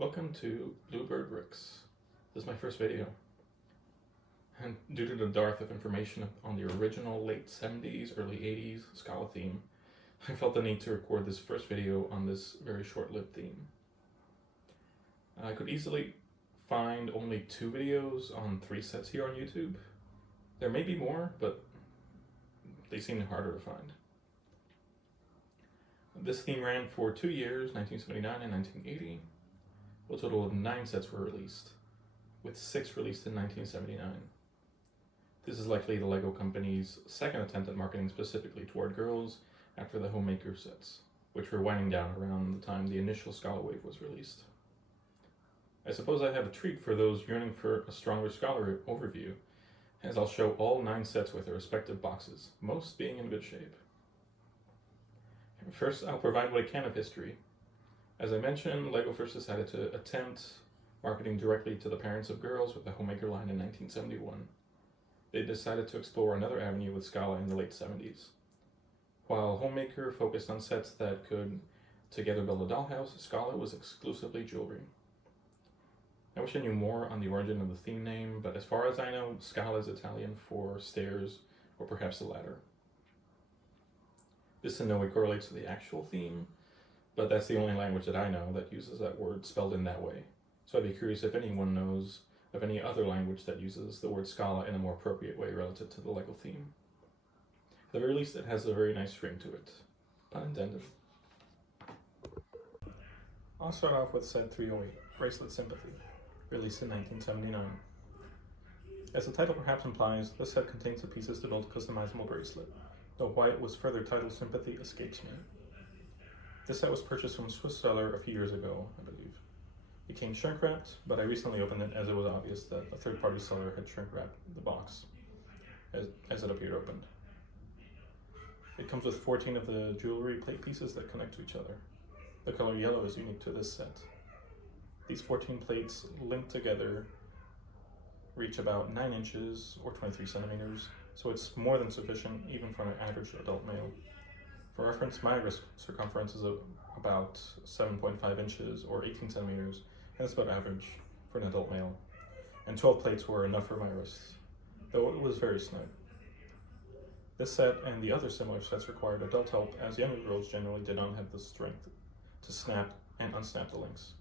Welcome to Bluebird Bricks. This is my first video. And due to the dearth of information on the original late 70s, early 80s Scala theme, I felt the need to record this first video on this very short-lived theme. I could easily find only 2 videos on 3 sets here on YouTube. There may be more, but they seem harder to find. This theme ran for 2 years, 1979 and 1980. A total of 9 sets were released, with 6 released in 1979. This is likely the LEGO company's second attempt at marketing specifically toward girls after the Homemaker sets, which were winding down around the time the initial Scala wave was released. I suppose I have a treat for those yearning for a stronger Scala overview, as I'll show all 9 sets with their respective boxes, most being in good shape. First, I'll provide what I can of history. As I mentioned, LEGO first decided to attempt marketing directly to the parents of girls with the Homemaker line in 1971. They decided to explore another avenue with Scala in the late 70s. While Homemaker focused on sets that could together build a dollhouse, Scala was exclusively jewelry. I wish I knew more on the origin of the theme name, but as far as I know, Scala is Italian for stairs or perhaps a ladder. This in no way correlates to the actual theme, but that's the only language that I know that uses that word spelled in that way. So I'd be curious if anyone knows of any other language that uses the word Scala in a more appropriate way relative to the LEGO theme. At the very least, it has a very nice ring to it. Pun intended. I'll start off with set 308, Bracelet Sympathy, released in 1979. As the title perhaps implies, this set contains the pieces to build a customizable bracelet, though why it was further titled Sympathy escapes me. This set was purchased from a Swiss seller a few years ago, I believe. It came shrink wrapped, but I recently opened it as it was obvious that a third-party seller had shrink wrapped the box as it appeared opened. It comes with 14 of the jewelry plate pieces that connect to each other. The color yellow is unique to this set. These 14 plates linked together reach about 9 inches or 23 centimeters, so it's more than sufficient even for an average adult male. For reference, my wrist circumference is about 7.5 inches or 18 centimeters, and it's about average for an adult male. And 12 plates were enough for my wrists, though it was very snug. This set and the other similar sets required adult help, as younger girls generally did not have the strength to snap and unsnap the links.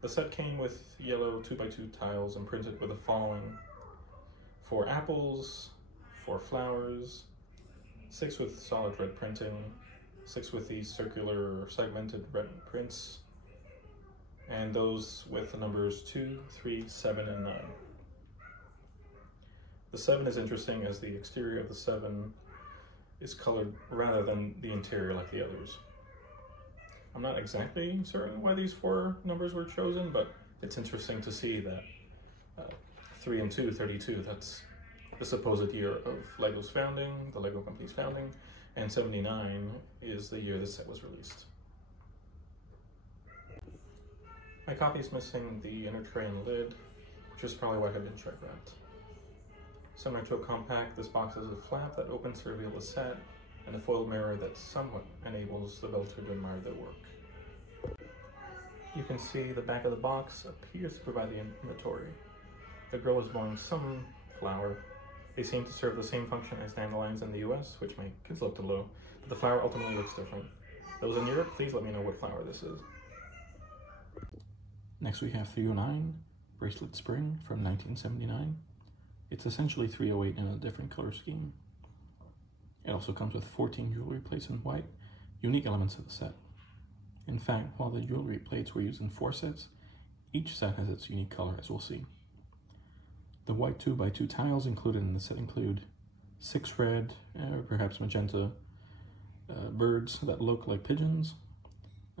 The set came with yellow 2x2 tiles imprinted with the following: 4 apples, 4 flowers, 6 with solid red printing, 6 with these circular or segmented red prints, and those with the numbers 2, 3, 7, and 9. The 7 is interesting as the exterior of the 7 is colored rather than the interior like the others. I'm not exactly certain why these 4 numbers were chosen, but it's interesting to see that 3 and 2, 32, that's the supposed year of LEGO's founding, the LEGO company's founding, and 79 is the year this set was released. My copy is missing the inner tray and lid, which is probably why it had been shrink wrapped. Similar to a compact, this box has a flap that opens to reveal the set, and a foil mirror that somewhat enables the builder to admire their work. You can see the back of the box appears to provide the inventory. The girl is blowing some flower. They seem to serve the same function as dandelions in the US, which make kids look too low, but the flower ultimately looks different. Those in Europe, please let me know what flower this is. Next we have 309, Bracelet Spring from 1979. It's essentially 308 in a different color scheme. It also comes with 14 jewelry plates in white, unique elements of the set. In fact, while the jewelry plates were used in 4 sets, each set has its unique color, as we'll see. The white 2x2 tiles included in the set include 6 red, perhaps magenta, birds that look like pigeons,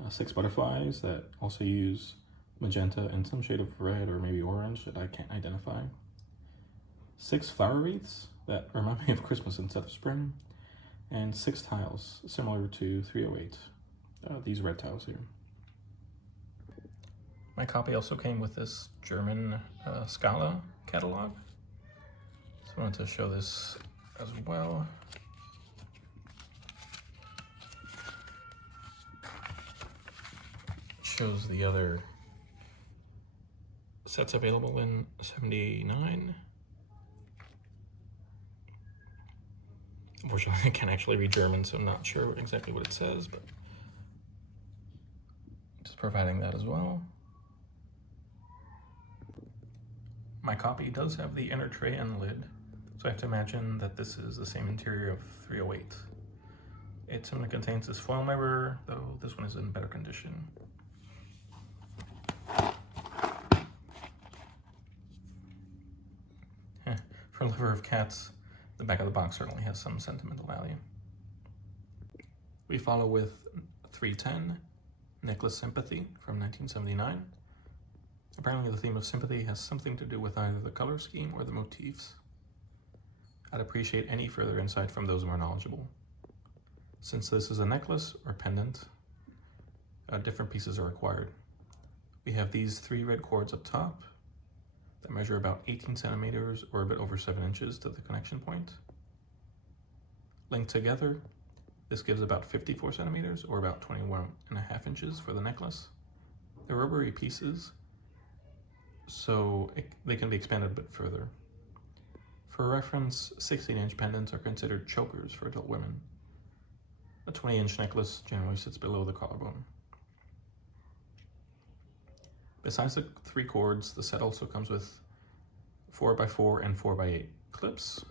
6 butterflies that also use magenta and some shade of red or maybe orange that I can't identify, 6 flower wreaths that remind me of Christmas instead of spring, and 6 tiles similar to 308, these red tiles here. My copy also came with this German Scala catalog, so I wanted to show this as well. shows the other sets available in 79. Unfortunately, I can't actually read German, so I'm not sure exactly what it says, but just providing that as well. My copy does have the inner tray and lid, so I have to imagine that this is the same interior of 308. It simply contains this foil mirror, though this one is in better condition. For a lover of cats, the back of the box certainly has some sentimental value. We follow with 310, Necklace Sympathy from 1979. Apparently the theme of sympathy has something to do with either the color scheme or the motifs. I'd appreciate any further insight from those more knowledgeable. Since this is a necklace or pendant, different pieces are required. We have these 3 red cords up top that measure about 18 centimeters or a bit over 7 inches to the connection point. Linked together, this gives about 54 centimeters or about 21.5 inches for the necklace. They're rubbery pieces, so they can be expanded a bit further. For reference, 16-inch pendants are considered chokers for adult women. A 20-inch necklace generally sits below the collarbone. Besides the 3 cords, the set also comes with 4x4 and 4x8 clips,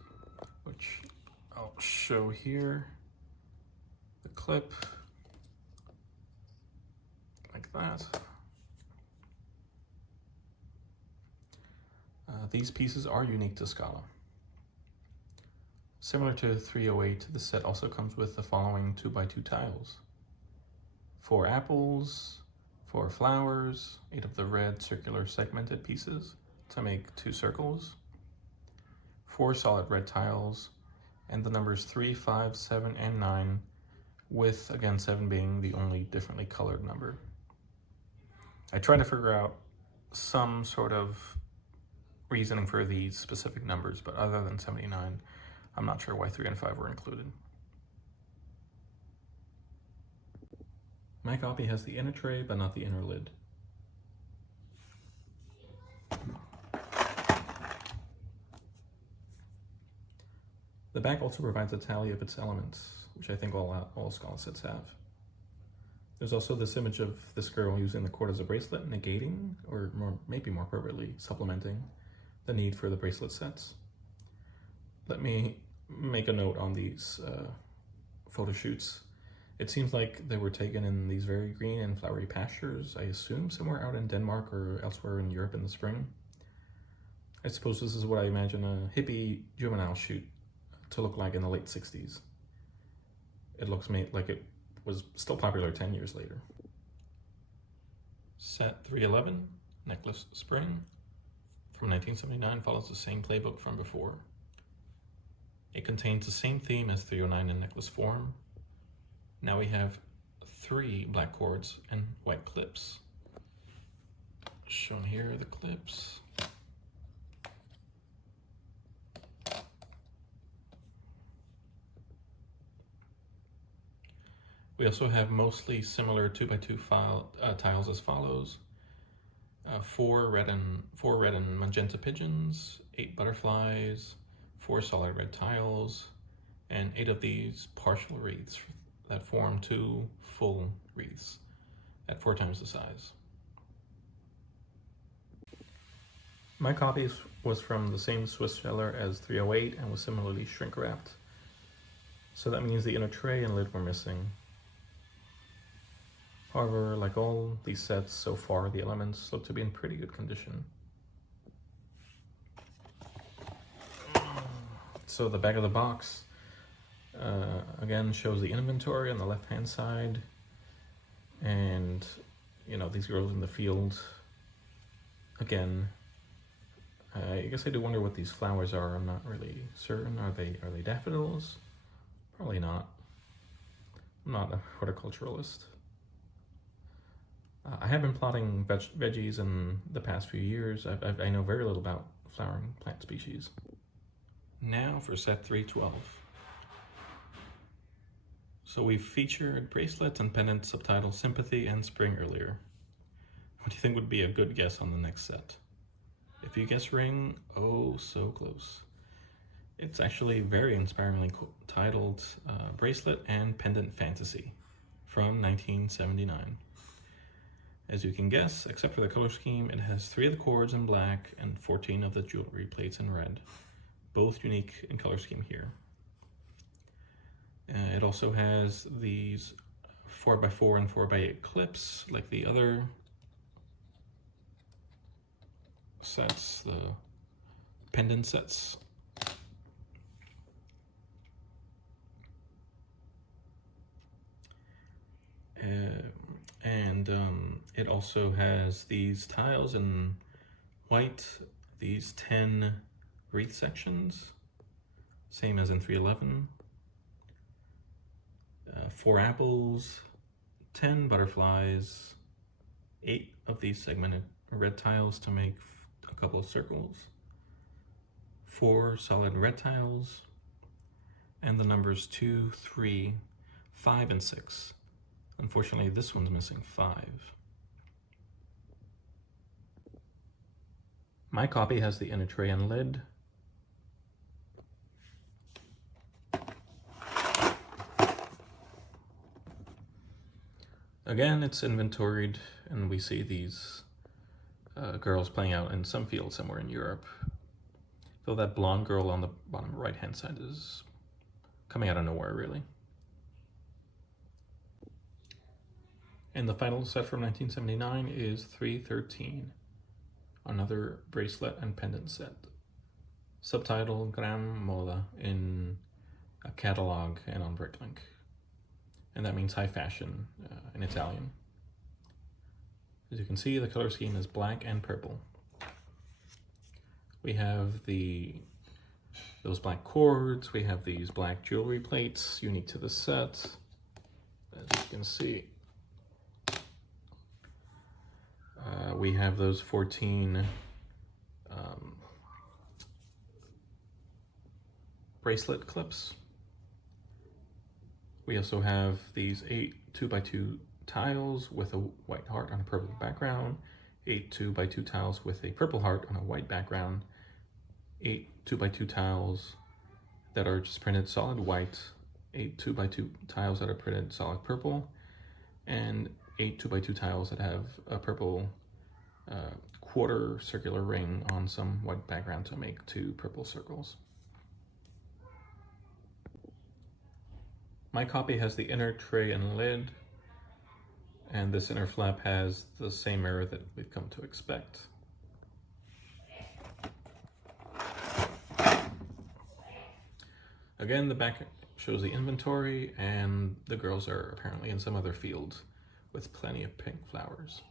which I'll show here. The clip, like that. These pieces are unique to Scala. Similar to 308, the set also comes with the following 2x2 tiles. 4 apples, 4 flowers, 8 of the red circular segmented pieces to make 2 circles, 4 solid red tiles, and the numbers 3, 5, 7, and 9, with, again, 7 being the only differently colored number. I tried to figure out some sort of reasoning for these specific numbers, but other than 79, I'm not sure why 3 and 5 were included. My copy has the inner tray, but not the inner lid. The back also provides a tally of its elements, which I think all Scala sets have. There's also this image of this girl using the cord as a bracelet, negating, or maybe more appropriately, supplementing the need for the bracelet sets. Let me make a note on these photo shoots. It seems like they were taken in these very green and flowery pastures, I assume somewhere out in Denmark or elsewhere in Europe in the spring. I suppose this is what I imagine a hippie juvenile shoot to look like in the late 60s. It looks like it was still popular 10 years later. Set 311, Necklace Spring, from 1979, follows the same playbook from before. It contains the same theme as 309 in necklace form. Now we have 3 black cords and white clips. Shown here are the clips. We also have mostly similar 2x2 tiles as follows. 4 red and magenta pigeons, 8 butterflies, 4 solid red tiles, and 8 of these partial wreaths that form 2 full wreaths at 4 times the size. My copy was from the same Swiss seller as 308 and was similarly shrink wrapped. So that means the inner tray and lid were missing. However, like all these sets so far, the elements look to be in pretty good condition. So the back of the box, again, shows the inventory on the left-hand side. And, you know, these girls in the field. Again, I guess I do wonder what these flowers are. I'm not really certain. Are they daffodils? Probably not. I'm not a horticulturalist. I have been plotting veggies in the past few years. I know very little about flowering plant species. Now for set 312. So we've featured bracelets and pendants subtitled Sympathy and Spring earlier. What do you think would be a good guess on the next set? If you guess ring, oh, so close. It's actually very inspiringly titled Bracelet and Pendant Fantasy from 1979. As you can guess, except for the color scheme, it has 3 of the cords in black and 14 of the jewelry plates in red, both unique in color scheme here. It also has these 4x4 and 4x8 clips like the other sets, the pendant sets. It also has these tiles in white, these 10 wreath sections, same as in 311. 4 apples, 10 butterflies, 8 of these segmented red tiles to make a couple of circles, 4 solid red tiles, and the numbers 2, 3, 5, and 6. Unfortunately, this one's missing 5. My copy has the inner tray and lid. Again, it's inventoried, and we see these girls playing out in some field somewhere in Europe. Though that blonde girl on the bottom right-hand side is coming out of nowhere, really. And the final set from 1979 is 313, another bracelet and pendant set. Subtitle Gran Moda in a catalog and on Bricklink. And that means high fashion in Italian. As you can see, the color scheme is black and purple. We have those black cords, we have these black jewelry plates unique to the set. As you can see, we have those 14 bracelet clips. We also have these 8 2x2 tiles with a white heart on a purple background, 8 2x2 tiles with a purple heart on a white background, 8 2x2 tiles that are just printed solid white, 8 2x2 tiles that are printed solid purple, and 8 2x2 tiles that have a purple quarter circular ring on some white background to make 2 purple circles. My copy has the inner tray and lid, and this inner flap has the same mirror that we've come to expect. Again, the back shows the inventory, and the girls are apparently in some other field with plenty of pink flowers.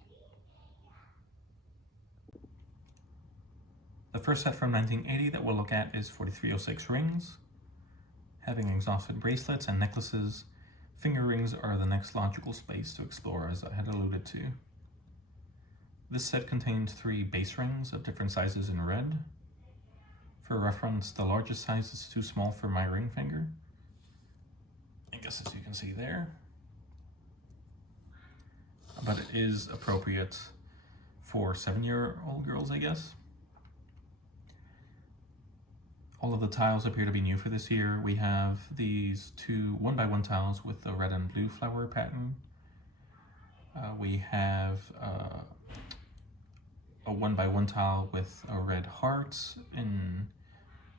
The first set from 1980 that we'll look at is 4306 rings. Having exhausted bracelets and necklaces, finger rings are the next logical space to explore, as I had alluded to. This set contains 3 base rings of different sizes in red. For reference, the largest size is too small for my ring finger, I guess, as you can see there, but it is appropriate for 7-year-old girls, I guess. All of the tiles appear to be new for this year. We have these 2 1x1 tiles with the red and blue flower pattern. We have a 1x1 tile with a red heart in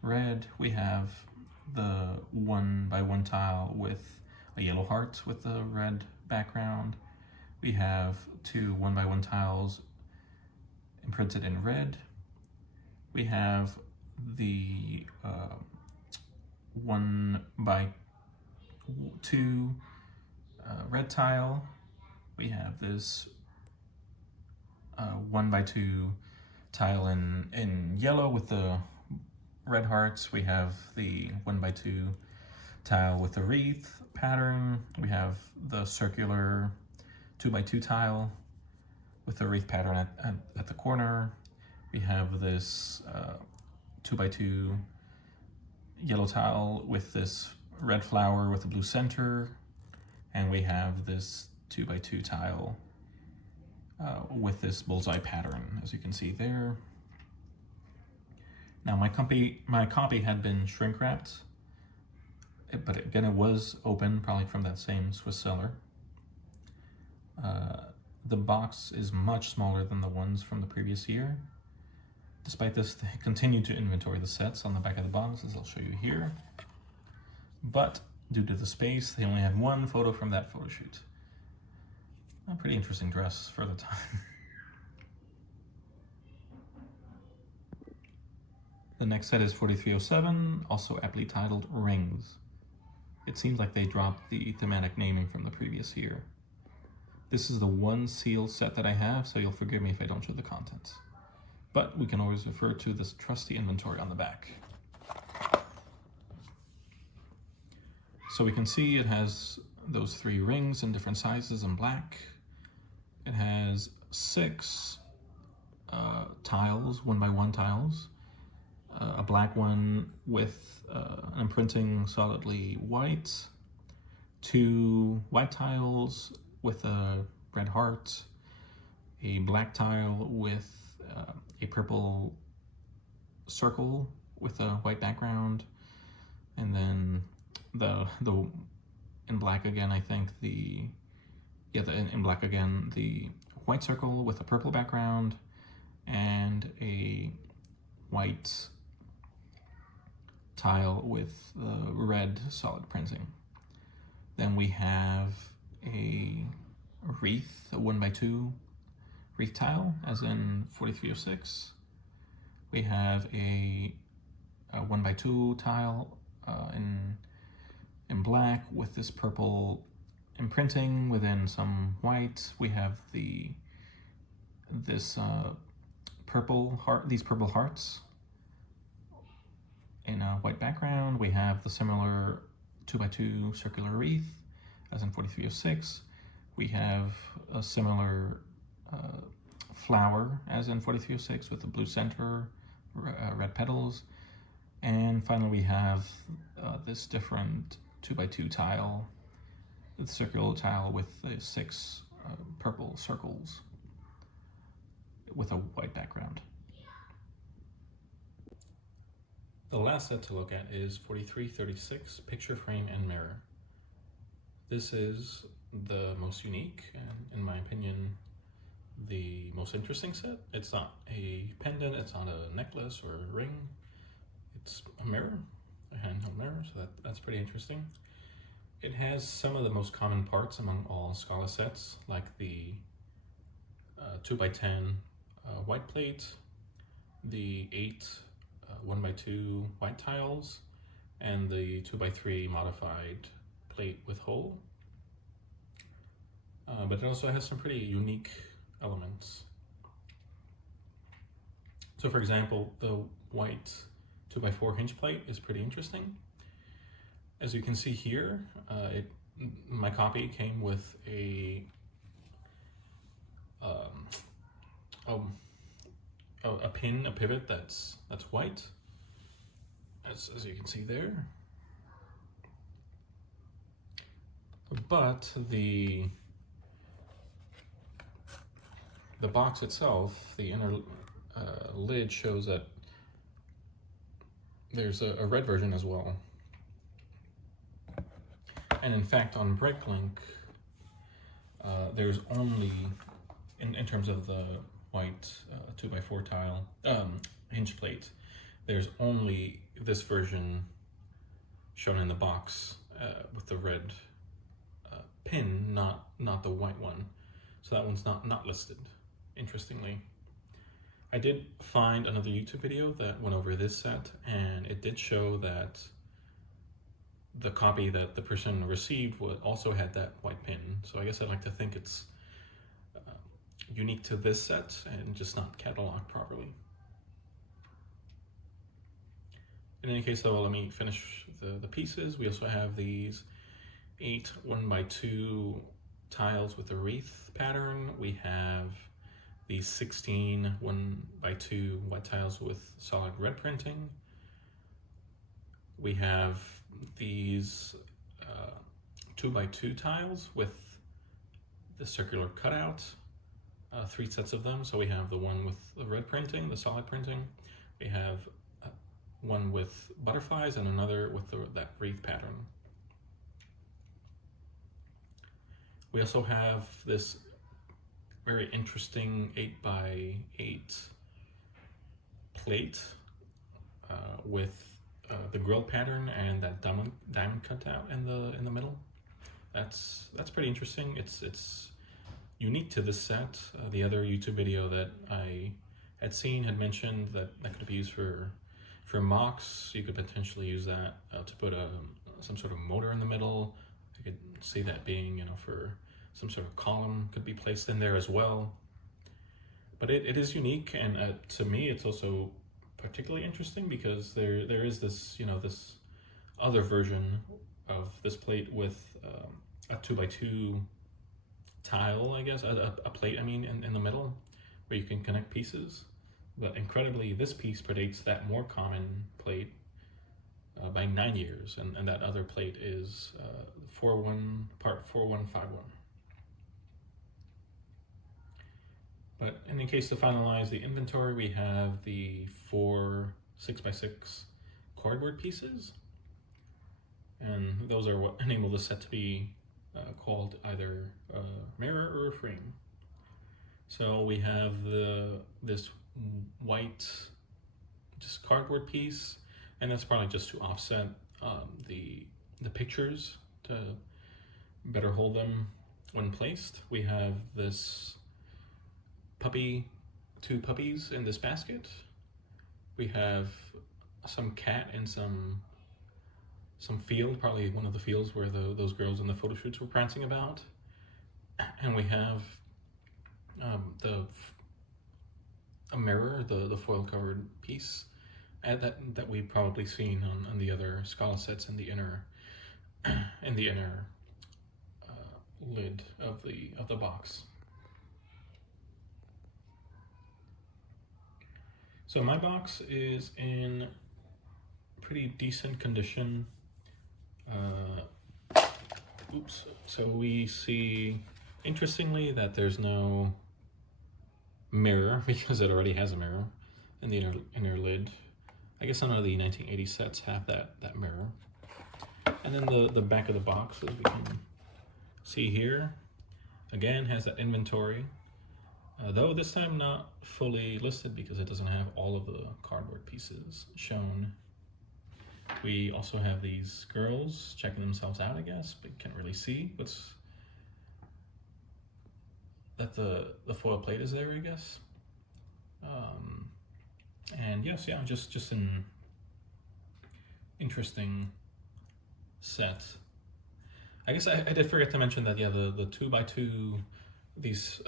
red. We have the 1x1 tile with a yellow heart with a red background. We have 2 1x1 tiles imprinted in red. We have the 1x2 red tile. We have this 1x2 tile in yellow with the red hearts. We have the 1x2 tile with the wreath pattern. We have the circular 2x2 tile with the wreath pattern at the corner. We have this 2x2 yellow tile with this red flower with a blue center, and we have this 2x2 tile with this bullseye pattern, as you can see there. Now my copy had been shrink wrapped, but again it was open, probably from that same Swiss seller. The box is much smaller than the ones from the previous year. Despite this, they continue to inventory the sets on the back of the box, as I'll show you here. But due to the space, they only have one photo from that photo shoot. A pretty interesting dress for the time. The next set is 4307, also aptly titled Rings. It seems like they dropped the thematic naming from the previous year. This is the one seal set that I have, so you'll forgive me if I don't show the contents. But we can always refer to this trusty inventory on the back. So we can see it has those 3 rings in different sizes in black. It has 6 tiles, 1x1 tiles. A black one with an imprinting solidly white. 2 white tiles with a red heart, a black tile with a purple circle with a white background, and then the in black again, I think in black again, the white circle with a purple background and a white tile with red solid printing. Then we have a wreath, a 1x2 wreath tile, as in 4306. We have a 1x2 tile in black with this purple imprinting within some white. We have these purple hearts in a white background. We have the similar 2x2 circular wreath, as in 4306. We have a similar flower, as in 4306, with a blue center, red petals. And finally we have this different 2x2 tile, the circular tile with the 6 purple circles with a white background. The last set to look at is 4336, Picture Frame and Mirror. This is the most unique and, in my opinion, the most interesting set. It's not a pendant, it's not a necklace or a ring. It's a mirror, a handheld mirror, so that's pretty interesting. It has some of the most common parts among all Scala sets, like the 2x10 white plate, the 8 1x2 white tiles, and the 2x3 modified plate with hole. But it also has some pretty unique elements. So for example, the white 2x4 hinge plate is pretty interesting. As you can see here, my copy came with a pivot that's white, as you can see there. But the box itself, the inner lid, shows that there's a red version as well. And in fact, on Breaklink, there's only, in terms of the white 2x4 tile hinge plate, there's only this version shown in the box with the red pin, not the white one. So that one's not listed, interestingly. I did find another YouTube video that went over this set, and it did show that the copy that the person received also had that white pin. So I guess I'd like to think it's unique to this set and just not cataloged properly. In any case though, let me finish the pieces. We also have these 8 1x2 tiles with a wreath pattern. We have these 16 1x2 white tiles with solid red printing. We have these 2x2 tiles with the circular cutout, three sets of them. So we have the one with the red printing, the solid printing. We have one with butterflies and another with that wreath pattern. We also have this very interesting 8x8 plate with the grilled pattern and that diamond cutout in the middle. That's pretty interesting. It's unique to this set. The other YouTube video that I had seen had mentioned that could be used for mocks. You could potentially use that to put some sort of motor in the middle. You could see that being, for some sort of column could be placed in there as well. But it is unique, and to me it's also particularly interesting because there is this, this other version of this plate with a 2x2 tile, I guess, a plate, in the middle, where you can connect pieces. But incredibly, this piece predates that more common plate by 9 years, and that other plate is part 4151. But in case to finalize the inventory, we have the 4 6x6 cardboard pieces, and those are what enable the set to be called either a mirror or a frame. So we have this white just cardboard piece, and that's probably just to offset the pictures to better hold them when placed. We have this two puppies in this basket. We have some cat in some field, probably one of the fields where those girls in the photo shoots were prancing about. And we have a mirror, the foil covered piece, that we've probably seen on the other Scala sets in the inner lid of the box. So my box is in pretty decent condition. So we see, interestingly, that there's no mirror because it already has a mirror in the inner lid. I guess none of the 1980 sets have that mirror. And then the back of the box, as we can see here, again has that inventory. Though this time not fully listed because it doesn't have all of the cardboard pieces shown. We also have these girls checking themselves out, I guess, but can't really see that the foil plate is there, I guess. And yes, yeah, just an interesting set. I guess I did forget to mention that, yeah, the 2x2, these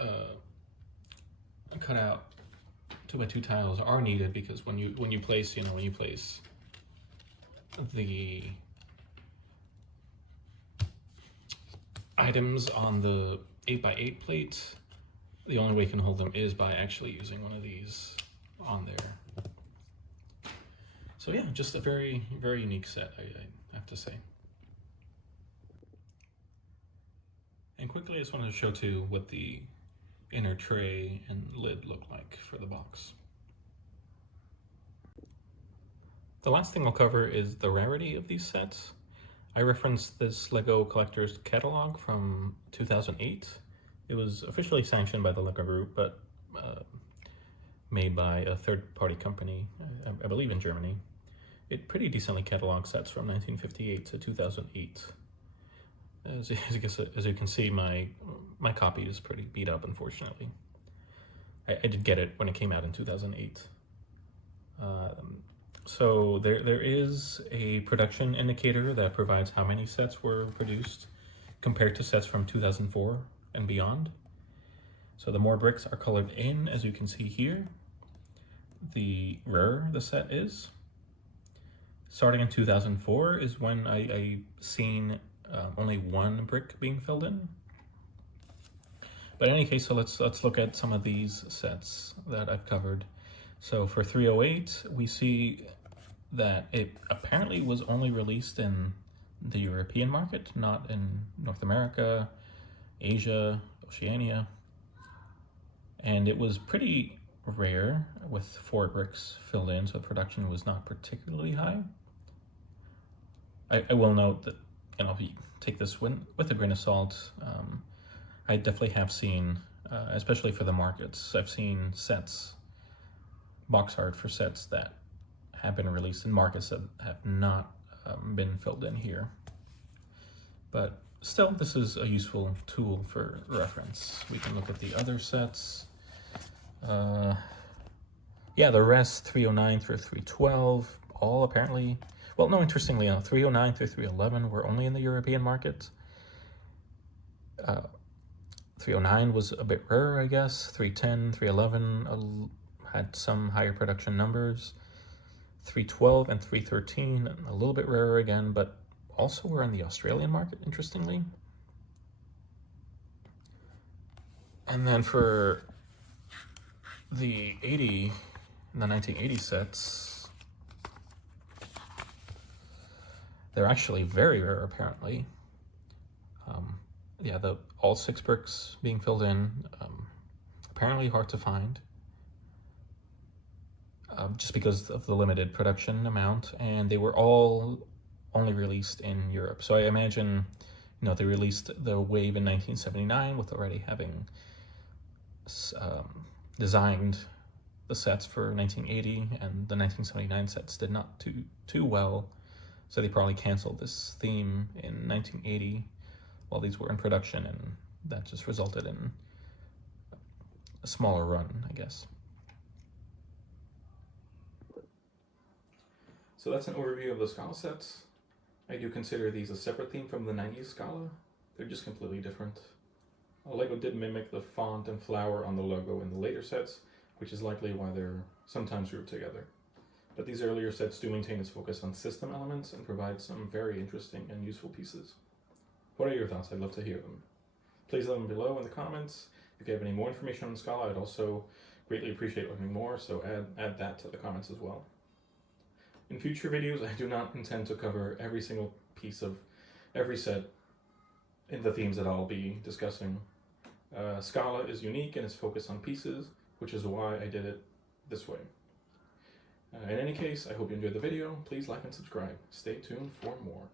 cut out 2x2 tiles are needed because when you place the items on the 8x8 plate, the only way you can hold them is by actually using one of these on there. So yeah, just a very, very unique set, I have to say. And quickly, I just wanted to show too what the inner tray and lid look like for the box. The last thing I'll cover is the rarity of these sets. I referenced this LEGO Collector's Catalog from 2008. It was officially sanctioned by the LEGO Group, but made by a third-party company, I believe in Germany. It pretty decently cataloged sets from 1958 to 2008. As you can see, my copy is pretty beat up, unfortunately. I did get it when it came out in 2008. So there is a production indicator that provides how many sets were produced compared to sets from 2004 and beyond. So the more bricks are colored in, as you can see here, the rarer the set is. Starting in 2004 is when I seen only one brick being filled in. But in any case, so let's look at some of these sets that I've covered. So for 308, we see that it apparently was only released in the European market, not in North America, Asia, Oceania. and it was pretty rare with 4 bricks filled in, so production was not particularly high. I will note that, if you take this with a grain of salt, I definitely have seen, especially for the markets, I've seen sets, box art for sets that have been released in markets that have not been filled in here. But still, this is a useful tool for reference. We can look at the other sets. Yeah, the rest, 309 through 312, all apparently, well, no, interestingly enough, 309 through 311 were only in the European market. 309 was a bit rarer, I guess. 310, 311 had some higher production numbers. 312 and 313, a little bit rarer again, but also were in the Australian market, interestingly. And then for the 1980 sets, they're actually very rare, apparently. Yeah, all 6 bricks being filled in, apparently hard to find, just because of the limited production amount, and they were all only released in Europe. So I imagine, they released the wave in 1979 with already having designed the sets for 1980, and the 1979 sets did not do too well, so they probably canceled this theme in 1980 while these were in production, and that just resulted in a smaller run, I guess. So that's an overview of the Scala sets. I do consider these a separate theme from the 90s Scala. They're just completely different. LEGO did mimic the font and flower on the logo in the later sets, which is likely why they're sometimes grouped together. But these earlier sets do maintain its focus on system elements and provide some very interesting and useful pieces. What are your thoughts? I'd love to hear them. Please let them below in the comments. If you have any more information on Scala, I'd also greatly appreciate learning more, so add that to the comments as well. In future videos, I do not intend to cover every single piece of every set in the themes that I'll be discussing. Scala is unique in its focus on pieces, which is why I did it this way. In any case, I hope you enjoyed the video. Please like and subscribe. Stay tuned for more.